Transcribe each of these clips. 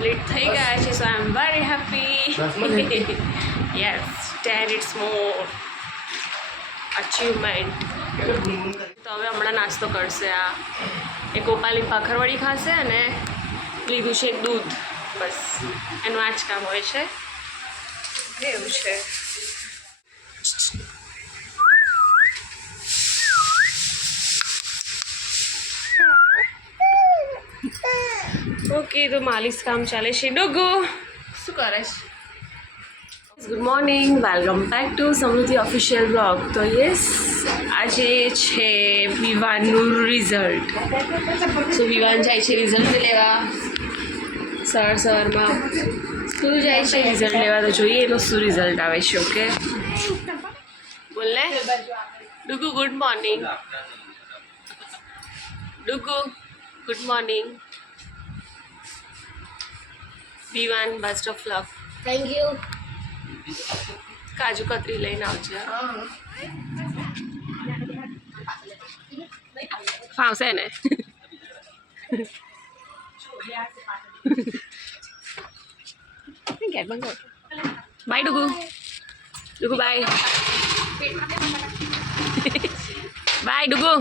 Complete થઈ ગયા છે. So I am very happy. Yes 10 it's more achievement. તો હવે હમણાં નાસ્તો કરશે. આ એક ગોપાલી ભાખરવડી ખાશે અને લીધું છે એક દૂધ. બસ એનું આ જ કામ હોય છે. એવું છે. ઓકે, તો માલિશ કામ ચાલે છે. ડોગો શું કરે છે? Good morning, welcome back to સમૃદ્ધિ ઓફિશિયલ બ્લોગ. તો યસ, આજે છે વિવાનનું રિઝલ્ટ. સો વિવાન જાય છે રિઝલ્ટ લેવા સવારમાં. શું જાય છે રિઝલ્ટ લેવા? તો જોઈએ એનું શું રિઝલ્ટ આવે છે. ઓકે બોલે Dugu good morning. Dugu good morning. Vivaan best of luck. Thank you. કાજુ કતરી લઈને આવજે. ફાવશે ને? Bye Dugu. Dugu bye. Bye Dugu.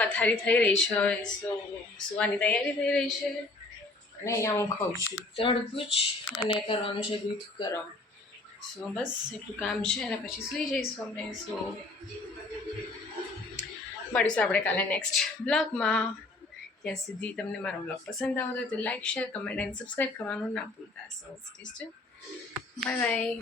પથારી થઈ રહી છે. સો સુવાની તૈયારી થઈ રહી છે. અને અહીંયા હું ખાઉં છું તરબૂચ અને કરવાનું છે દૂધ ગરમ. સો બસ એટલું કામ છે અને પછી સૂઈ જઈશું અમે. સો મળીશું આપણે કાલે નેક્સ્ટ બ્લોગમાં. ત્યાં સુધી તમને મારો બ્લોગ પસંદ આવતો હોય તો like, share, comment and subscribe કરવાનું ના ભૂલતા. So bye bye.